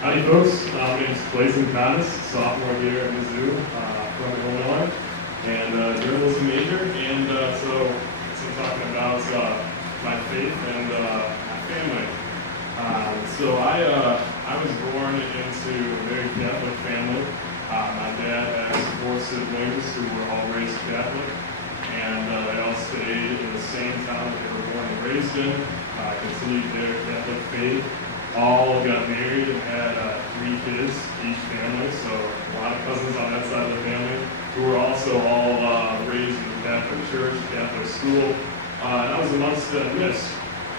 Howdy folks, my name is Clayton Thomas, sophomore here at Mizzou from Illinois, and journalism major, and so I'm talking about my faith and my family. I was born into a very Catholic family. My dad has 4 siblings who were all raised Catholic, and they all stayed in the same town that they were born and raised in, continued their Catholic faith. All got married and had 3 kids, each family, so a lot of cousins on that side of the family who were also all raised in the Catholic church, Catholic school. And I was amongst this.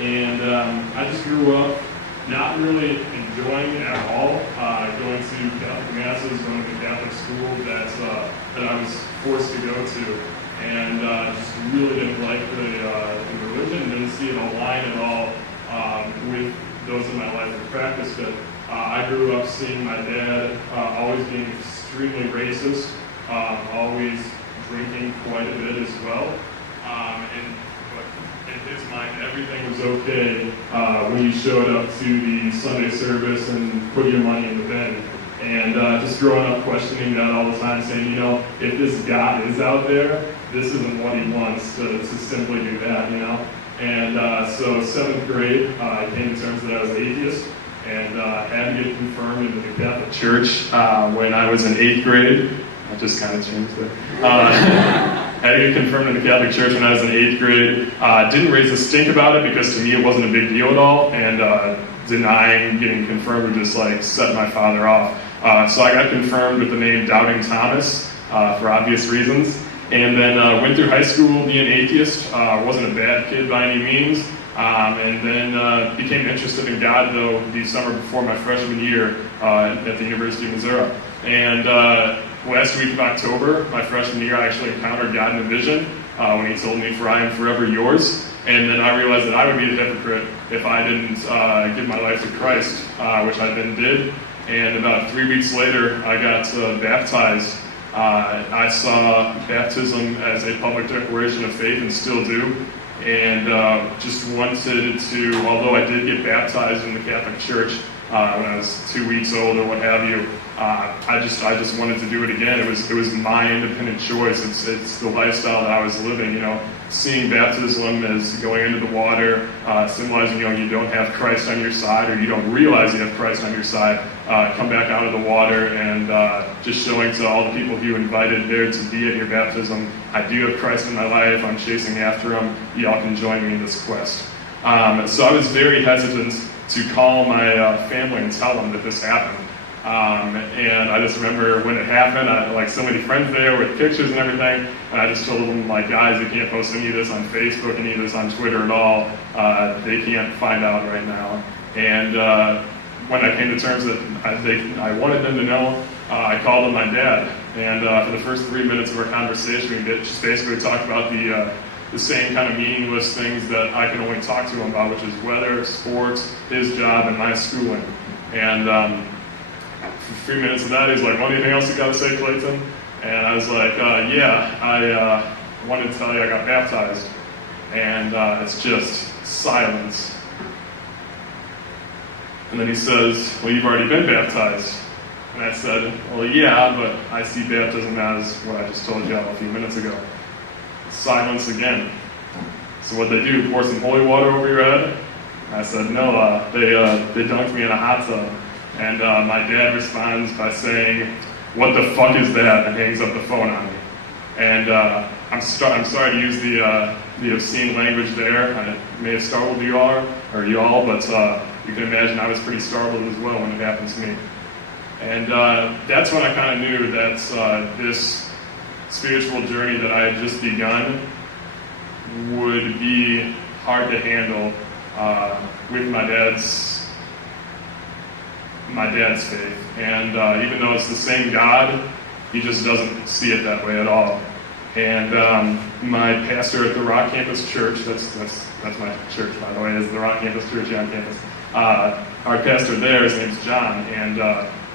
And I just grew up not really enjoying it at all, going to Catholic masses, going to the Catholic school that I was forced to go to. And just really didn't like the religion, didn't see it align at all with those in my life in practice. But I grew up seeing my dad always being extremely racist, always drinking quite a bit as well. But in his mind, everything was okay when you showed up to the Sunday service and put your money in the bin. And just growing up questioning that all the time, saying, if this God is out there, this isn't what he wants to simply do that, And so 7th grade, I came to terms that I was atheist and had to get confirmed into the Catholic Church when I was in 8th grade. I just kind of changed it. Had to get confirmed in the Catholic Church when I was in 8th grade. Didn't raise a stink about it because to me it wasn't a big deal at all, and denying getting confirmed would just set my father off. So I got confirmed with the name Doubting Thomas for obvious reasons. And then went through high school being atheist. Wasn't a bad kid by any means. And then became interested in God, though, the summer before my freshman year at the University of Missouri. And last week of October, my freshman year, I actually encountered God in a vision when he told me, "For I am forever yours." And then I realized that I would be a hypocrite if I didn't give my life to Christ, which I then did. And about 3 weeks later, I got baptized. I saw baptism as a public declaration of faith and still do, and just wanted to, although I did get baptized in the Catholic Church when I was 2 weeks old or what have you, I just wanted to do it again. It was my independent choice. It's the lifestyle that I was living, seeing baptism as going into the water, symbolizing, you don't have Christ on your side, or you don't realize you have Christ on your side, come back out of the water, and just showing to all the people who you invited there to be at your baptism, I do have Christ in my life, I'm chasing after him, y'all can join me in this quest. So I was very hesitant to call my family and tell them that this happened. And I just remember when it happened, I had so many friends there with pictures and everything, and I just told them, guys, you can't post any of this on Facebook, any of this on Twitter at all. They can't find out right now. And when I came to terms that I wanted them to know, I called them my dad. And for the first 3 minutes of our conversation, we just basically talked about the same kind of meaningless things that I can only talk to him about, which is weather, sports, his job, and my schooling. And for 3 minutes of that, he's like, "Well, anything else you got to say, Clayton?" And I was like, "Yeah, I wanted to tell you I got baptized." And it's just silence. And then he says, "Well, you've already been baptized." And I said, "Well, yeah, but I see baptism as what I just told you a few minutes ago." Silence again. "So what they do, pour some holy water over your head?" I said, "No, they dunked me in a hot tub." And my dad responds by saying, "What the fuck is that?" and hangs up the phone on me. And I'm sorry to use the obscene language there. I may have startled you all, but you can imagine I was pretty startled as well when it happened to me. And that's when I kind of knew that this spiritual journey that I had just begun would be hard to handle with my dad's faith. And even though it's the same God, he just doesn't see it that way at all. And my pastor at the Rock Campus Church, that's my church, by the way, is the Rock Campus Church here on campus. Our pastor there, his name's John, and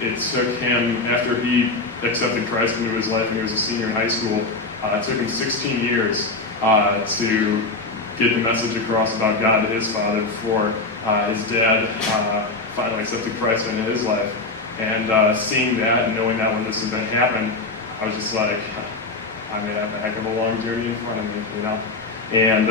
it took him, after he accepted Christ into his life when he was a senior in high school, it took him 16 years to get the message across about God to his father before his dad finally accepted Christ into his life. And seeing that and knowing that when this event happened, I was just like, I may have a heck of a long journey in front of me, you know? And,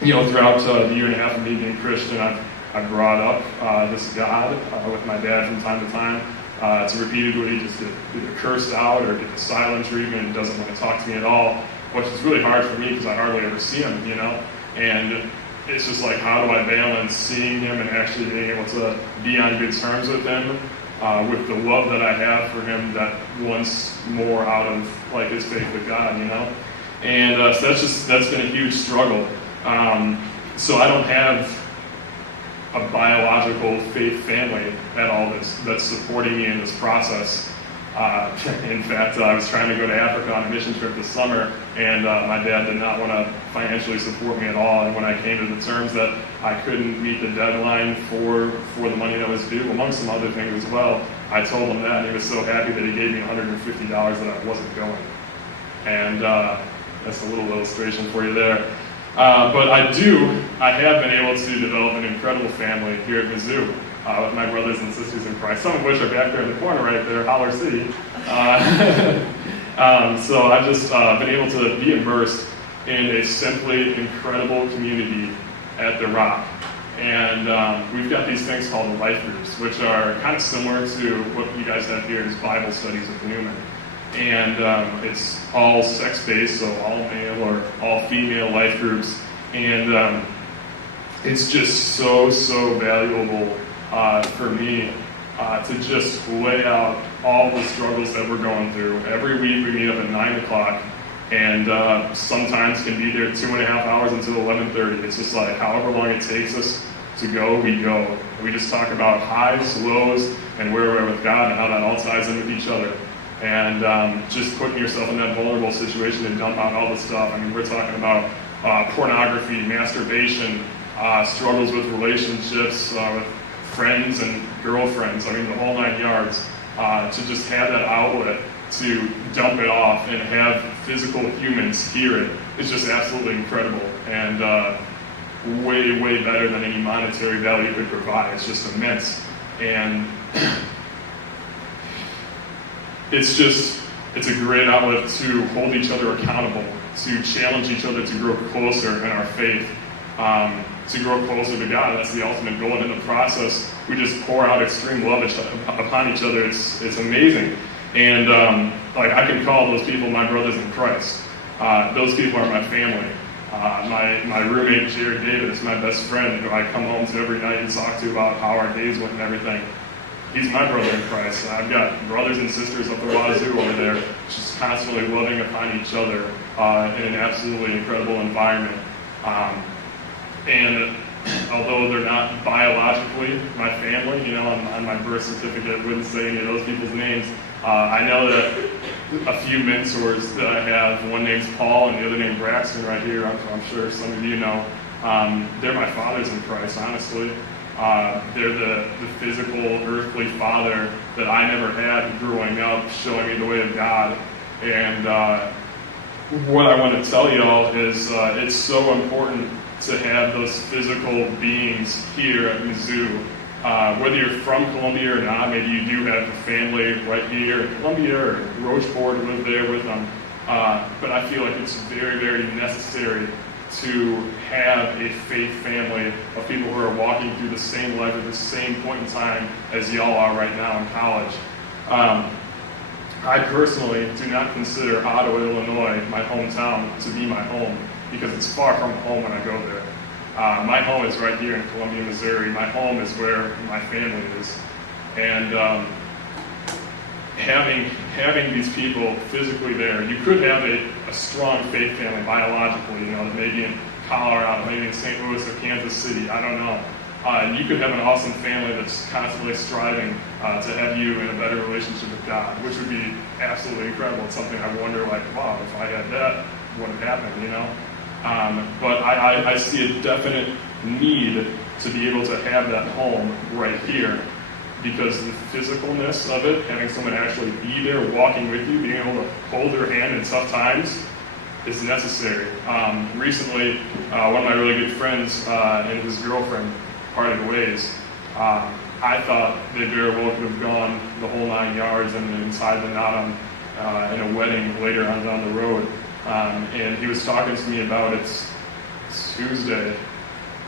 throughout the year and a half of me being Christian, I've brought up this God with my dad from time to time. To repeatedly just either curse out or get the silent treatment and doesn't want to talk to me at all, which is really hard for me because I hardly ever see him, you know? And it's just like, how do I balance seeing him and actually being able to be on good terms with him, with the love that I have for him that wants more out of like his faith with God, you know? And so that's been a huge struggle. So I don't have a biological faith family at all that's supporting me in this process. In fact, I was trying to go to Africa on a mission trip this summer, and my dad did not want to financially support me at all. And when I came to the terms that I couldn't meet the deadline for the money that was due, among some other things as well, I told him that, and he was so happy that he gave me $150 that I wasn't going. And that's a little illustration for you there. But I have been able to develop an incredible family here at Mizzou with my brothers and sisters in Christ, some of which are back there in the corner right there, Holler City. So I've just been able to be immersed in a simply incredible community at The Rock. And we've got these things called life groups, which are kind of similar to what you guys have here as Bible studies with Newman. And it's all sex-based, so all male or all female life groups. And it's just so valuable for me to just lay out all the struggles that we're going through. Every week we meet up at 9 o'clock, and sometimes can be there 2.5 hours until 11:30. It's just like however long it takes us to go, we go. We just talk about highs, lows, and where we're with God and how that all ties in with each other. And just putting yourself in that vulnerable situation and dump out all the stuff. I mean, we're talking about pornography, masturbation, struggles with relationships, with friends and girlfriends. I mean, the whole 9 yards. To just have that outlet to dump it off and have physical humans hear it is just absolutely incredible. And way better than any monetary value could provide. It's just immense. And it's a great outlet to hold each other accountable, to challenge each other to grow closer in our faith, to grow closer to God. That's the ultimate goal. And in the process, we just pour out extreme love upon each other. It's amazing. And I can call those people my brothers in Christ. Those people are my family. My roommate, Jared Davis, my best friend, who I come home to every night and talk to about how our days went and everything. He's my brother in Christ. I've got brothers and sisters up the wazoo over there, just constantly loving upon each other in an absolutely incredible environment. And although they're not biologically my family, on my birth certificate, wouldn't say any of those people's names. I know that a few mentors that I have, one name's Paul and the other named Braxton right here, I'm sure some of you know. They're my fathers in Christ, honestly. They're the physical, earthly father that I never had growing up, showing me the way of God. And what I want to tell y'all is it's so important to have those physical beings here at Mizzou. Whether you're from Columbia or not, maybe you do have a family right here in Columbia or Rocheport, live there with them. But I feel like it's very necessary to have a faith family of people who are walking through the same life at the same point in time as y'all are right now in college. I personally do not consider Ottawa, Illinois, my hometown, to be my home because it's far from home when I go there. My home is right here in Columbia, Missouri. My home is where my family is. And having these people physically there, you could have a strong faith family biologically, maybe in Colorado, maybe in St. Louis or Kansas City, I don't know. And you could have an awesome family that's constantly striving to have you in a better relationship with God, which would be absolutely incredible. It's something I wonder, wow, if I had that, what would happen, But I see a definite need to be able to have that home right here because the physicalness of it, having someone actually be there walking with you, being able to hold their hand in tough times is necessary. Recently, one of my really good friends and his girlfriend parted ways. I thought they very well could have gone the whole 9 yards and tied the knot on in a wedding later on down the road. And he was talking to me about it Tuesday,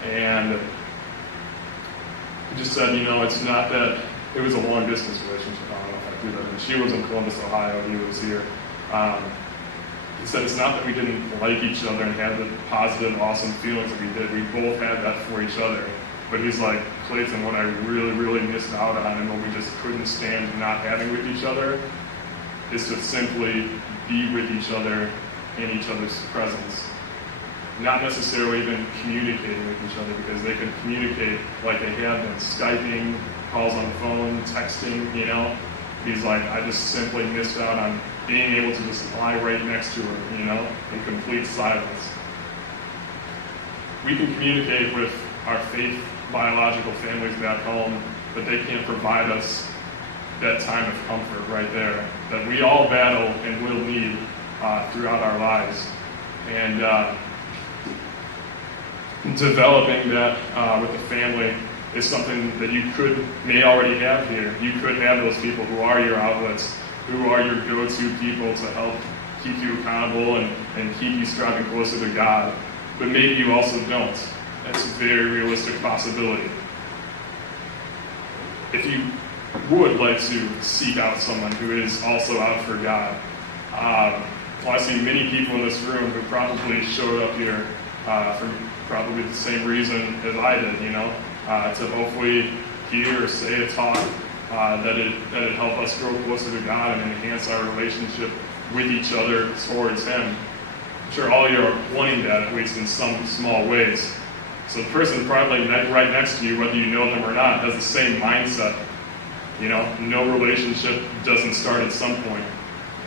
and he just said, it's not that it was a long distance relationship. I don't know if I threw that in. She was in Columbus, Ohio. He was here. He said it's not that we didn't like each other and have the positive, awesome feelings that we did. We both had that for each other. But he's like, Clayton, what I really, really missed out on and what we just couldn't stand not having with each other is to simply be with each other in each other's presence. Not necessarily even communicating with each other, because they could communicate like they have been, Skyping, calls on the phone, texting, He's like, I just simply missed out on being able to just lie right next to her, in complete silence. We can communicate with our faith biological families back home, but they can't provide us that time of comfort right there that we all battle and will need throughout our lives. And developing that with the family is something that you may already have here. You could have those people who are your outlets, who are your go-to people to help keep you accountable and keep you striving closer to God. But maybe you also don't. That's a very realistic possibility. If you would like to seek out someone who is also out for God, I see many people in this room who probably showed up here for probably the same reason as I did, to hopefully hear or say a talk that it help us grow closer to God and enhance our relationship with each other towards Him. I'm sure all of you are wanting that, at least in some small ways. So the person probably right next to you, whether you know them or not, has the same mindset. No relationship doesn't start at some point.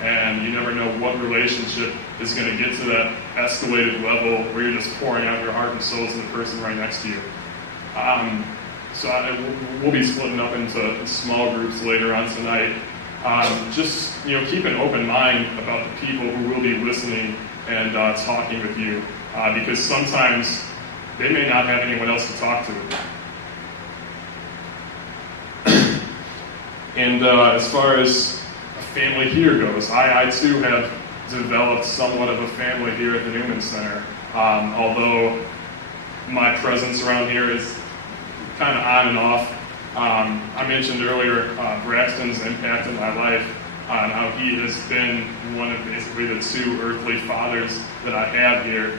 And you never know what relationship is going to get to that escalated level where you're just pouring out your heart and soul to the person right next to you. We'll be splitting up into small groups later on tonight. Just keep an open mind about the people who will be listening and talking with you, because sometimes they may not have anyone else to talk to. And as far as a family here goes, I too have developed somewhat of a family here at the Newman Center. Although my presence around here is kind of on and off. I mentioned earlier Braxton's impact in my life, and how he has been one of basically the two earthly fathers that I have here,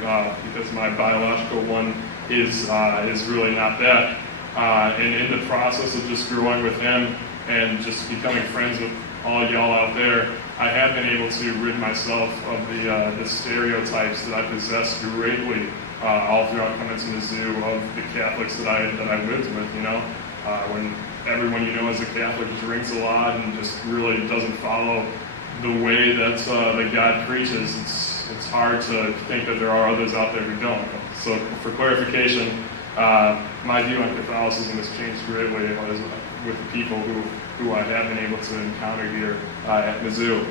because my biological one is really not that. And in the process of just growing with him and just becoming friends with all y'all out there, I have been able to rid myself of the stereotypes that I possessed greatly all throughout coming to Mizzou of the Catholics that I lived with. When everyone as a Catholic drinks a lot and just really doesn't follow the way that God preaches, it's hard to think that there are others out there who don't. So for clarification, my view on Catholicism has changed greatly with the people who I have been able to encounter here at Mizzou.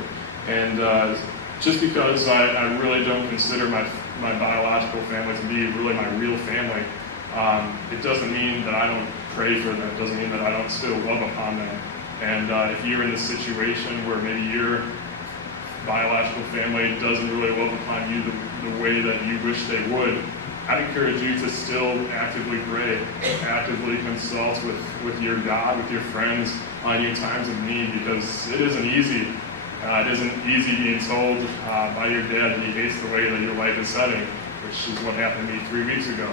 And just because I really don't consider my biological family to be really my real family, it doesn't mean that I don't pray for them. It doesn't mean that I don't still love upon them. And if you're in a situation where maybe your biological family doesn't really love upon you the way that you wish they would, I'd encourage you to still actively pray, actively consult with your God, with your friends on your times of need, because it isn't easy. It isn't easy being told by your dad that he hates the way that your life is heading, which is what happened to me 3 weeks ago.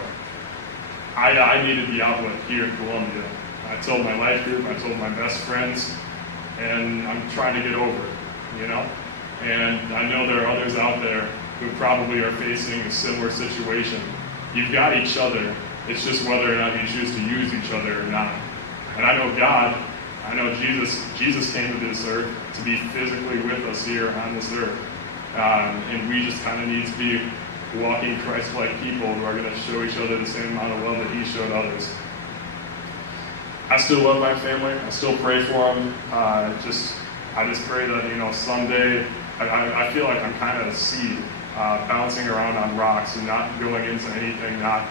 I needed the outlet here in Columbia. I told my life group, I told my best friends, and I'm trying to get over it, And I know there are others out there who probably are facing a similar situation. You've got each other. It's just whether or not you choose to use each other or not. And I know God, I know Jesus came to this earth to be physically with us here on this earth. And we just kind of need to be walking Christ-like people who are going to show each other the same amount of love that He showed others. I still love my family. I still pray for them. I just pray that, someday, I feel like I'm kind of a seed bouncing around on rocks and not going into anything, not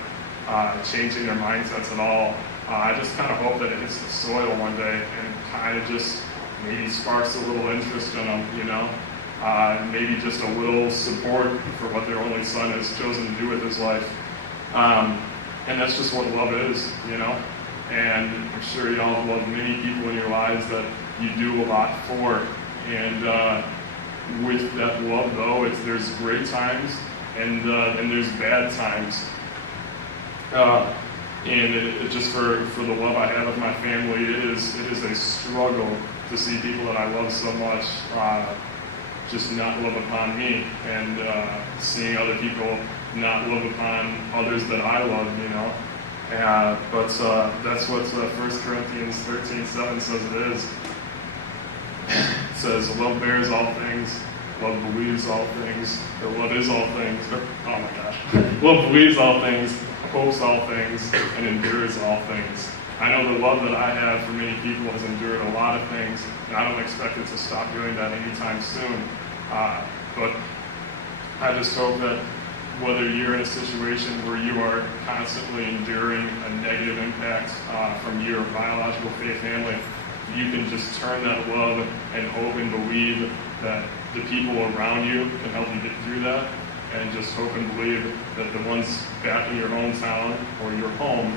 changing their mindsets at all. I just kind of hope that it hits the soil one day and kind of just maybe sparks a little interest in them, you know? Maybe just a little support for what their only son has chosen to do with his life. And that's just what love is, you know? And I'm sure you all love many people in your lives that you do a lot for. And with that love, though, there's great times and there's bad times. And it just for the love I have of my family, it is a struggle to see people that I love so much just not love upon me, and seeing other people not love upon others that I love, you know. But that's what 1 Corinthians 13:7 says it is. It says, love bears all things, love believes all things, or love is all things, oh my gosh. Love believes all things, hopes all things, and endures all things. I know the love that I have for many people has endured a lot of things, and I don't expect it to stop doing that anytime soon. But I just hope that whether you're in a situation where you are constantly enduring a negative impact from your biological faith family, you can just turn that love and hope and believe that the people around you can help you get through that, and just hope and believe that the ones back in your hometown or your home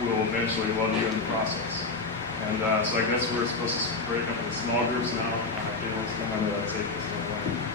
will eventually love you in the process. And so I guess we're supposed to break up into small groups now. Let's come on to take this away.